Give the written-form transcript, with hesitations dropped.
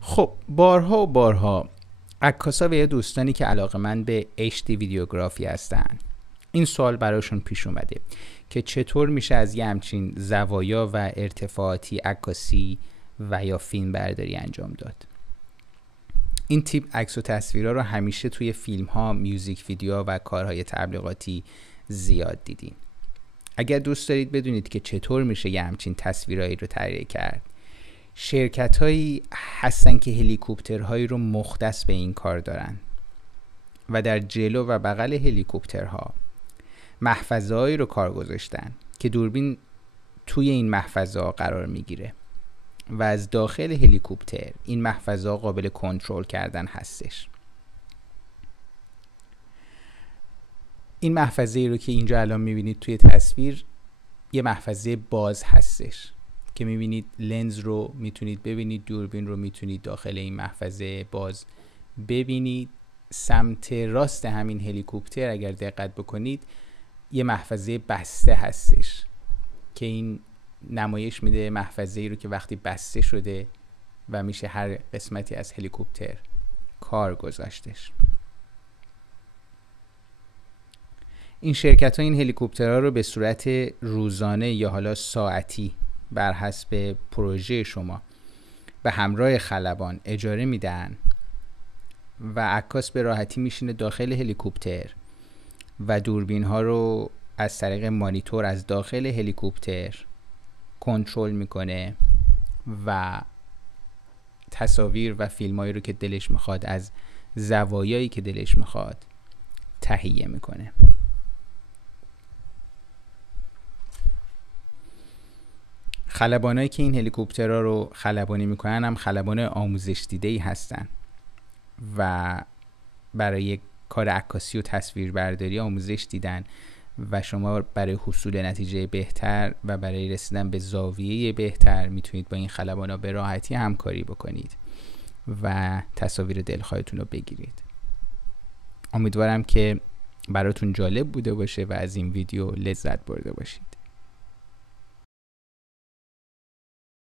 خب بارها و بارها عکاسا و یا دوستانی که علاقه‌مند به HD ویدیوگرافی هستن این سوال براشون پیش اومده که چطور میشه از یه همچین زوایا و ارتفاعاتی عکاسی و یا فیلم برداری انجام داد. این تیپ عکس و تصویرها رو همیشه توی فیلم ها، میوزیک ویدیو و کارهای تبلیغاتی زیاد دیدین. اگر دوست دارید بدونید که چطور میشه یه همچین تصویرهایی رو طراحی کرد، شرکت هایی هستن که هلیکوپترهایی رو مختص به این کار دارن و در جلو و بغل هلیکوپترها محفظه هایی رو کار گذاشتن که دوربین توی این محفظه ها قرار میگیره و از داخل هلیکوپتر این محفظه ها قابل کنترل کردن هستش. این محفظه ای رو که اینجا الان میبینید توی تصویر یه محفظه باز هستش که میبینید لنز رو میتونید ببینید، دوربین رو میتونید داخل این محفظه باز ببینید. سمت راست همین هلیکوپتر اگر دقت بکنید یه محفظه بسته هستش که این نمایش میده محفظه ای رو که وقتی بسته شده و میشه هر قسمتی از هلیکوپتر کار گذاشتش. این شرکت ها این هلیکوپترها رو به صورت روزانه یا حالا ساعتی بر حسب پروژه شما به همراه خلبان اجاره میدن و عکاس به راحتی میشینه داخل هلیکوپتر و دوربین ها رو از طریق مانیتور از داخل هلیکوپتر کنترل میکنه و تصاویر و فیلمایی رو که دلش میخواد از زوایایی که دلش میخواد تهیه میکنه. خلبانایی که این هلیکوپترها رو خلبانی میکنن هم خلبان آموزش دیده‌ای هستن و برای کار عکاسی و تصویربرداری آموزش دیدن و شما برای حصول نتیجه بهتر و برای رسیدن به زاویه بهتر میتونید با این خلبانا به راحتی همکاری بکنید و تصاویر دلخواهتون رو بگیرید. امیدوارم که براتون جالب بوده باشه و از این ویدیو لذت برده باشید.